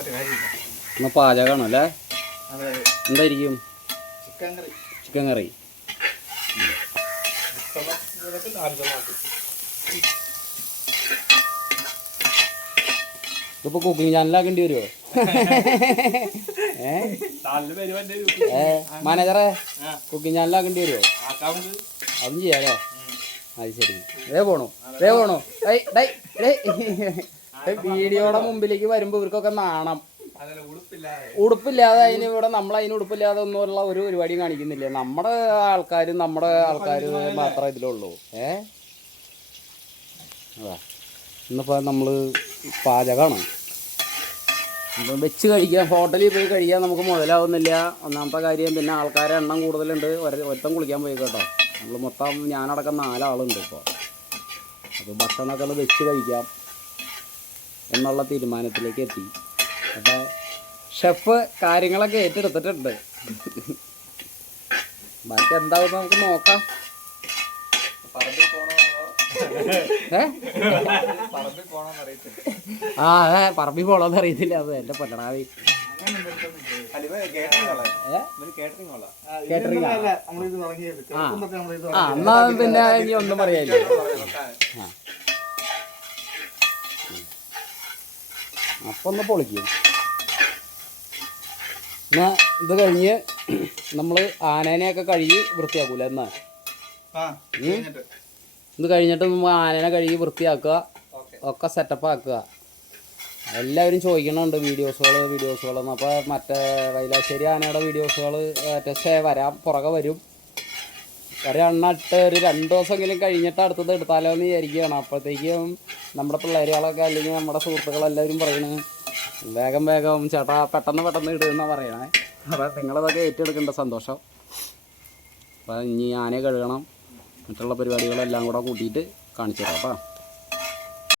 ഇന്ന് പാചകമാണോ അല്ലേ? എന്തായിരിക്കും? ചിക്കൻ കറി. ഇതിപ്പോ കുക്കിംഗ് ചാനലാക്കേണ്ടി വരുമോ? മാനേജറെ കുക്കിംഗ് ചാനലാക്കേണ്ടി വരുമോ? അതും ചെയ്യാല്ലേ? അത് ശരി. പോണോ? വീഡിയോയുടെ മുമ്പിലേക്ക് വരുമ്പോ ഇവർക്കൊക്കെ നാണം. ഉടുപ്പില്ലാതെ അതിന് ഇവിടെ നമ്മളതിന് ഉടുപ്പില്ലാതെ ഒന്നുമുള്ള ഒരു പരിപാടിയും കാണിക്കുന്നില്ല. നമ്മുടെ ആൾക്കാർ മാത്രമേ ഇതിലുള്ളൂ. അതാ ഇന്നിപ്പോൾ നമ്മൾ പാചകമാണ്. ഇപ്പം വെച്ച് കഴിക്കാൻ ഹോട്ടലിൽ പോയി കഴിക്കാൻ നമുക്ക് മുതലാവുന്നില്ല. ഒന്നാമത്തെ കാര്യം. പിന്നെ ആൾക്കാരെ എണ്ണം കൂടുതലുണ്ട്. ഒരുത്തം കുളിക്കാൻ പോയി കേട്ടോ. നമ്മൾ മൊത്തം ഞാനടക്കം 4 ആളുണ്ട് ഇപ്പോൾ. അപ്പോൾ ഭക്ഷണമൊക്കെ വെച്ച് കഴിക്കാം എന്നുള്ള തീരുമാനത്തിലേക്ക് എത്തി. അപ്പോൾ ഷെഫ് കാര്യങ്ങളൊക്കെ ഏറ്റെടുത്തിട്ടുണ്ട്. ബാക്കി എന്താവും നമുക്ക് നോക്കാം. അതെ പറമ്പിൽ പോണോന്ന് അറിയത്തില്ല. അത് എന്റെ പൊന്നടാവി. എന്നാ പിന്നെ ഇനി ഒന്നും പറയാനില്ല. അപ്പൊ ഒന്ന് പൊളിക്കും. എന്നാ ഇത് കഴിഞ്ഞ് നമ്മള് ആനേനെയൊക്കെ കഴുകി വൃത്തിയാക്കൂല. എന്നാ ഇത് കഴിഞ്ഞിട്ട് നമ്മൾ ആനേനെ കഴുകി വൃത്തിയാക്കുക, ഒക്കെ സെറ്റപ്പ് ആക്കുക. എല്ലാവരും ചോദിക്കണുണ്ട് വീഡിയോസുകളെന്ന്. അപ്പോൾ മറ്റേ വൈലാശ്ശേരി ആനയുടെ വീഡിയോസുകൾ വരാം, പുറകെ വരും. ഒരെണ്ണിട്ട് ഒരു 2 ദിവസമെങ്കിലും കഴിഞ്ഞിട്ട് അടുത്തത് എടുത്താലോ എന്ന് വിചാരിക്കുകയാണ്. അപ്പോഴത്തേക്കും നമ്മുടെ പിള്ളേരുകളൊക്കെ അല്ലെങ്കിൽ നമ്മുടെ സുഹൃത്തുക്കളെല്ലാവരും പറയണേ വേഗം ചേട്ടാ പെട്ടെന്ന് ഇടുമെന്നാണ് പറയണേ. അപ്പോൾ നിങ്ങളതൊക്കെ ഏറ്റെടുക്കേണ്ട സന്തോഷം. അപ്പോൾ ഇനി ആനയെ കഴുകണം, മറ്റുള്ള പരിപാടികളെല്ലാം കൂടെ കൂട്ടിയിട്ട് കാണിച്ചു തരാം കേട്ടോ.